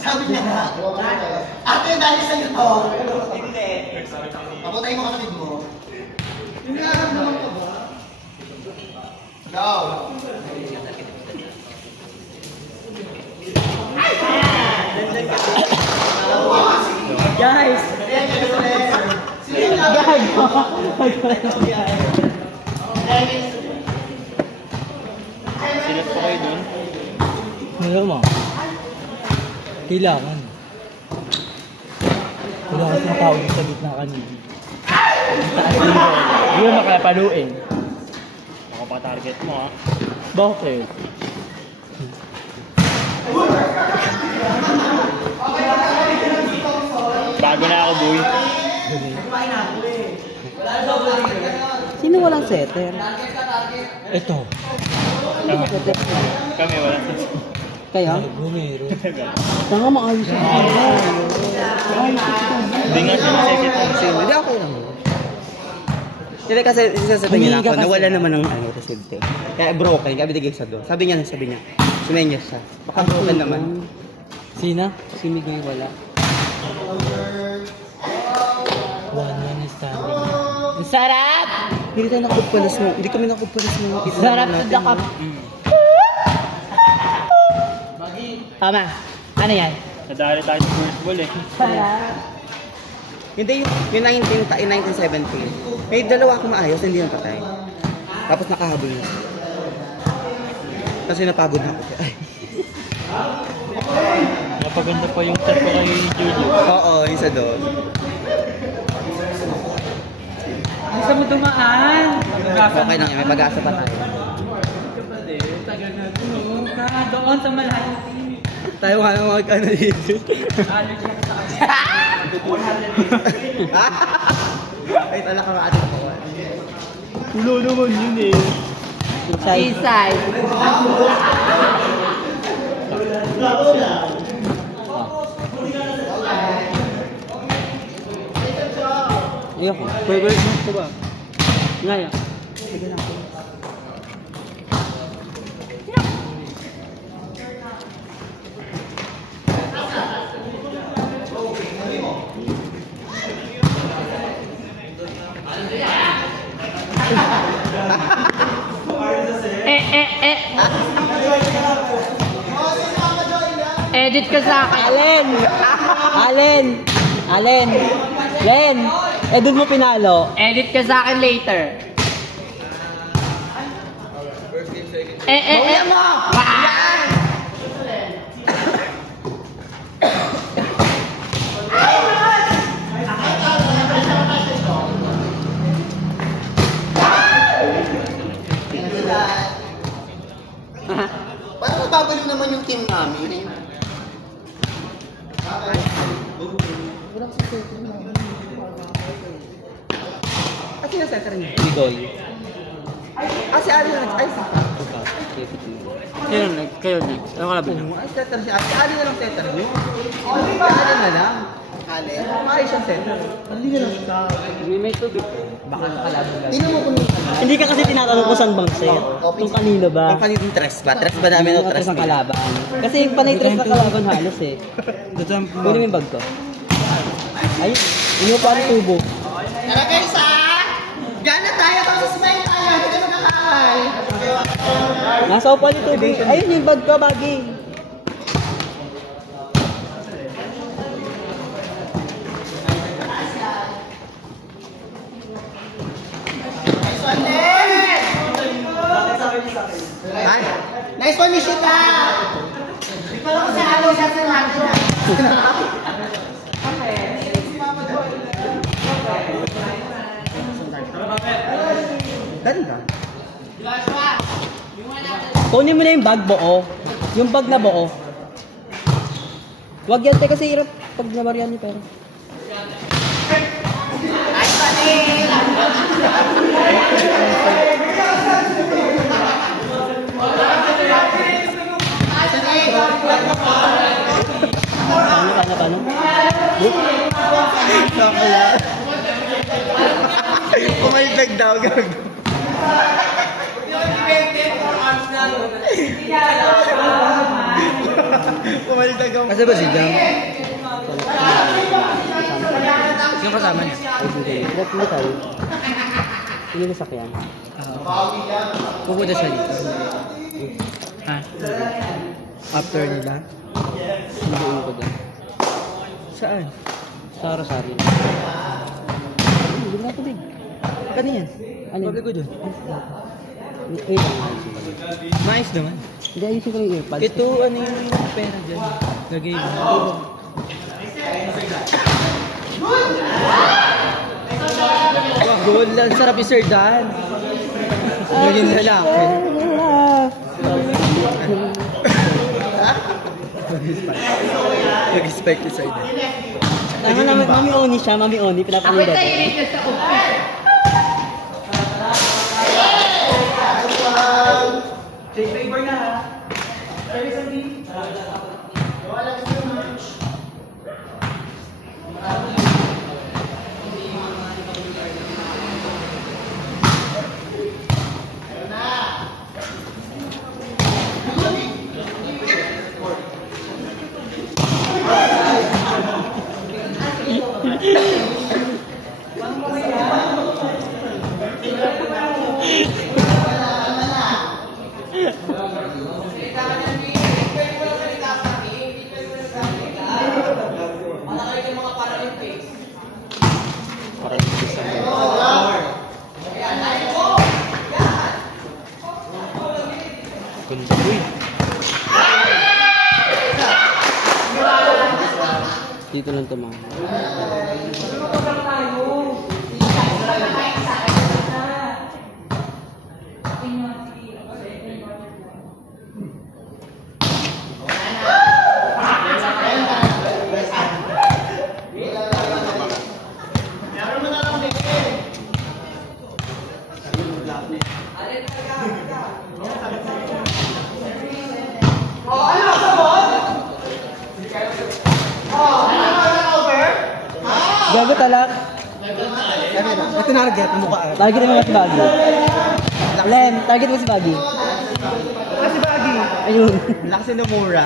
Sabi niya na, ate, dahil sa'yo to. Hindi. Paputayin mo kapatid mo. Hindi alam naman ko ba? Go! Guys! Silat pa kayo dun? Wala mo. Kailangan. Wala kasi ng tao sa gitna kanina. Hindi mo makapaluin. Ako pa target mo ha. Bakit? Bago na ako, boy. Sino walang setter? Ito. Kami wala. Kaya? Meron. Tanga maayos ang Hindi nga siya nasekit ang sim. Hindi ako lang. Hindi kasi sasabihin niya ako, nawala naman ng residente. Kaya broken, kaya binigay sa doon. Sabi niya, sumenyas siya. Baka broken naman. Sina? Si Miguel wala. One is standing. Sarap! Hindi tayo nakapagpalas mo. Hindi kami nakapagpalas mo. Sarap na dakap. Tama. Ano yan? Nadali tayo sa first ball eh. Sarap. Hindi, yung 1917. May dalawa akong maayos, hindi yung patay. Tapos nakahabol na. Kasi napagod na ako. Ay. Napaganda pa yung chat ko kay Jojo. Oo, isa doon. Gusto mo dumaan? Okay lang yan, may pag-asa pa tayo. Doon sa malayo. Tayo nga lang mag-ano dito. Ay, tala ka maatin ako. Ulo naman yun eh. Isay. Ayoko. Favorite mo ko ba? Ngayon. Sige lang. Edit ka sa akin. Allen. Len. Doon mo pinalo. Edit ka sa akin later. Mo! Parang nababaliw naman yung team namin. At sino center niya? Bigoy. Si Ali na ay sa. Kayo ni. Ano ka labi? Ay, center siya. Si Ali na lang center niyo. Si Ali na lang. Ali. Maayos siyang center. Hindi na lang siya. May tubig. Baka nakalaban lang. Tingnan mo kung Hindi ka kasi tinatanong ko saan bang set. Kung kanino ba? Ang kaninong tres ba? Tres ba namin o tres ng kalaban? Kasi yung panay tres na kalaban halos eh. Kunin mo yung bag ko. Ayun. Yung pa ang tubo. Tara guys Gana tayo tapos smile tayo. Hindi ka magkakakal. Nasa upa ni tubig. Ayun yung bag ko, bagi. Ay! Nice one, Mishita! Di pa lang kasi halo siya sa natin na. Ganda. Kunin mo na yung bag buo. Yung bag na buo. Huwag yan, kasi hirap pag nabarihan niyo pero. Nice one, Paano? Kumaibig daw, gago. Kasi ba si Jam? Yung kasama niya. Ay, hindi. Ba't mo tayo? Hindi na sakyan. Pupunta siya dito. Ha? After nila? Hindi ko doon. Saan? Sa Rosario. Hindi na tubig. Kano yan? Ano? Sabi ko doon. Eh, Mais naman. hindi ayusin ko yung earpods. Ito, ano yung pera dyan? Lagay mo. Goal lang. Sarap yung Sir Dan. Naging lalaki. Nag-expect yung Sir Dan. Tama naman, Mami Oni siya, Mami Oni, pinapanood Ako natin. tayo rin sa upan. Ganda ko eh. Dito lang tumama. Gago talak. Ito target, mukha. Target mo si Baggy. Lem, target mo si Baggy. Kasi Baggy. Ayun. Lakas yung Nomura.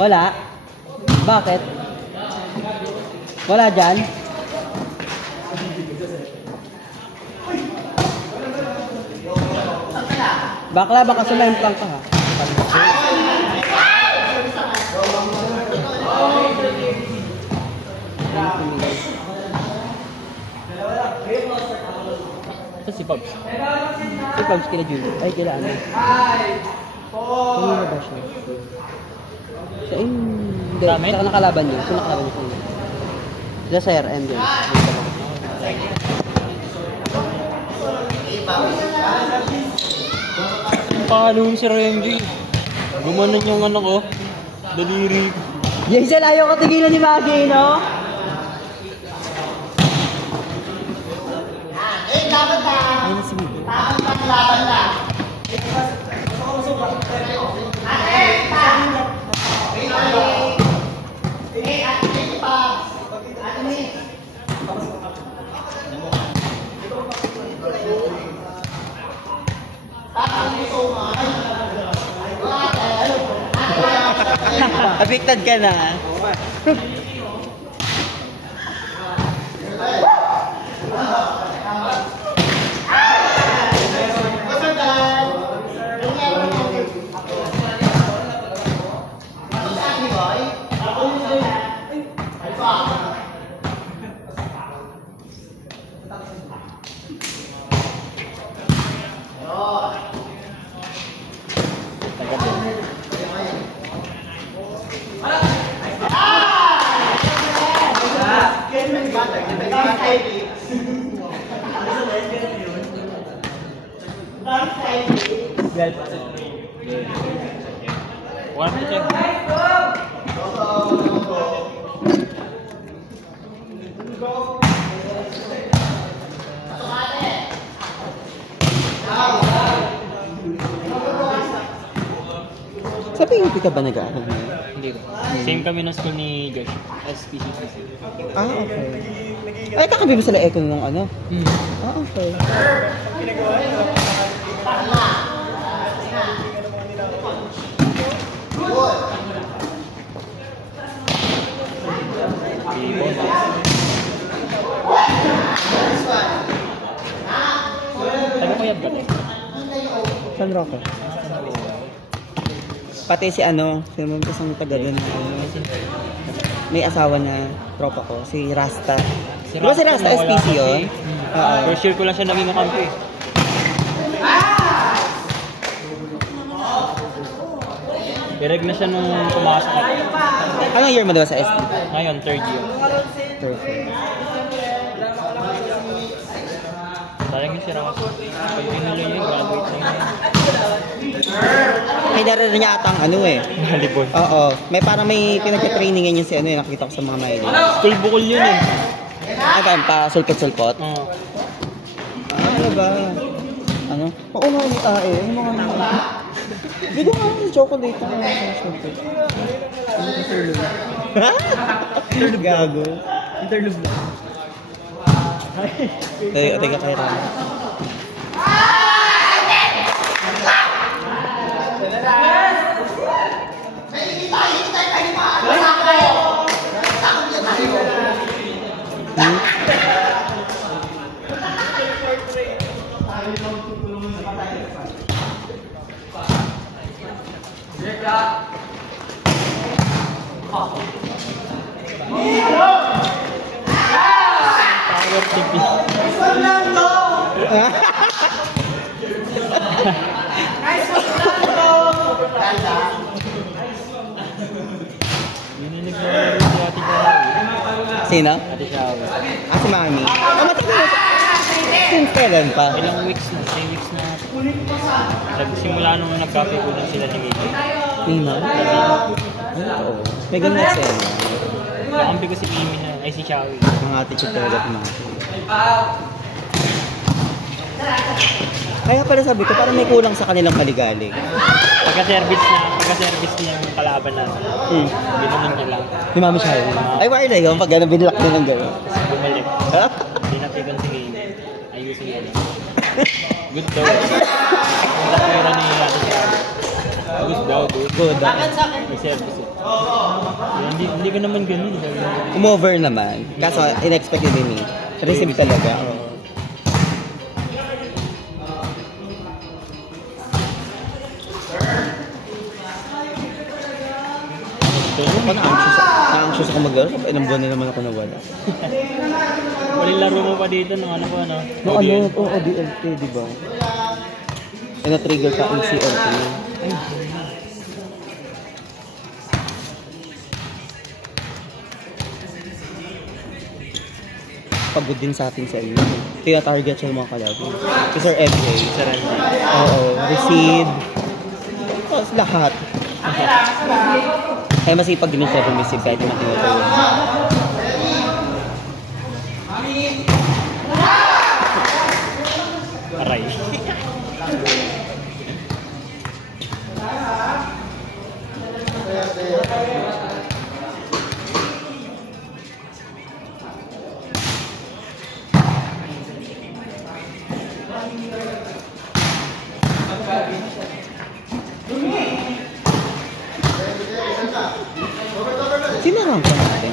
Wala. Bakit? Wala dyan. Bakla, baka sumemplang ka ha. Ito si Pops. Si Pabs kila Julie. Ay, kila ano. Kumina ba siya? Siya yung... Hindi, Ramen? saka nakalaban niya. Sino nakalaban niya? Sila Sir M din. Paano si RMG? Gumanon yung ano ko. Daliri. Jaisel, ayaw ka tigilan ni Maggie, no? Dapat na. Ayun na si Maggie. Dapat na laban na. Addicted ka na. One to check. Sa PUP ka ba nag-aaral mo? Hindi ko. Same kami ng school ni Josh. SPCC. Ah, okay. Ay, kakabi ba sila Econ nung ano? Hmm. Ah, okay. Ano kaya ba? San Roque. Pati si ano, si mga isang taga doon. May asawa na tropa ko, si Rasta. Di ba si Rasta, SPC yun? First year ko lang siya naging kakampi. Direct na siya nung pumasok ako. Anong year mo diba sa SP? Ngayon, third year. Perfect. Sayang yung si Ramos. Pag pinuloy niya, graduate na yun. May naroon niya atang ano eh. Malibon. Oo. May parang may pinag-trainingan yun si ano eh. Nakita ko sa mga mail. School bukol yun eh. Agam pa, sulpot-sulpot. Oo. Ano ba? Ano? Oo nga ni Ae. Yung mga mga... Dito nga yung chocolate. Ano yung sulpot? Interlude. Interlude gago. Interlude lang. Teka kay Rama. Power TV. Yun yung naglalaro si Ate Shawi. Sino? Ate Shawi. Si Mami. Matagal na. Since kailan pa? Ilang weeks na, 3 weeks na. Nagsimula nung nagkapikunan sila ni Mimi. Nino? Oo. May ganun na siya. Nakampi ko si Mimi na, ay si Shawi. Mga attitude talaga at mga. Kaya pala sabi ko, parang may kulang sa kanilang kaligalig. Pagka-service niya yung kalaban na. Ginanon niya lang. Ni Mami Shawi. Ay, wala na yun. Pag gano'n, binilak na ng gano'n. Tapos bumalik. Dinapigan si Mimi. Ayusin niya lang. Good daw. Ang tapera ni Ate Shawi. Good daw, dude. Good. May service eh. Hindi ka naman ganun. Umover naman. Kaso, in-expect yun din eh. Receive talaga. Ako na-anxious ako mag-laro. Ilang buwan na naman ako nawala. Walang laro mo pa dito ng ano pa, no? No, ano? Oo, DLT, di ba? Eh, na-trigger ka ang CLT. Ay, pagod din sa atin sa iyo. Tina-target siya ng mga kalaban. Si Sir MJ. Sir MJ. Oo, receive. Tapos lahat. Kaya masipag din siya receive kahit naman tinutulog. Aray. Sinarang ka natin.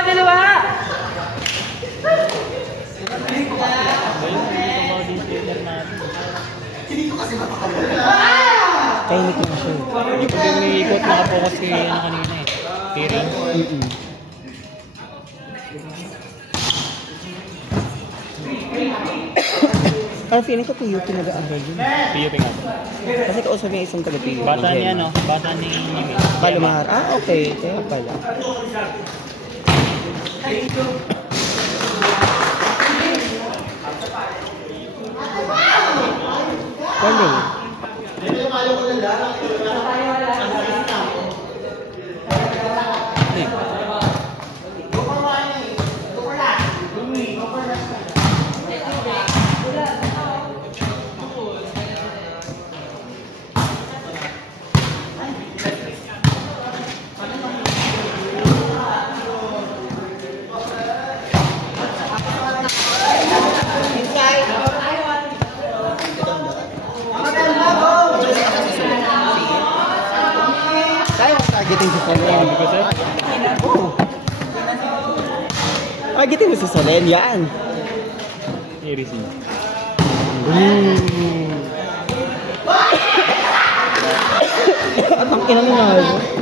Dalawa! Kainit lang siya. Hindi ko din umiikot, nakapokus kay ano kanina eh. Tiring. Parang feeling ko PUP nag-aaral yun. PUP nga ba? Kasi kausap niya isang taga-PUP. Bata niya, no? Bata ni Mimi. Palumahar. Ah, okay. Kaya pala. Galing. Giting si Solen. Sabi ko sir. Ah, giting mo si Solen. Yan. I-receive. At ang ina mo nga.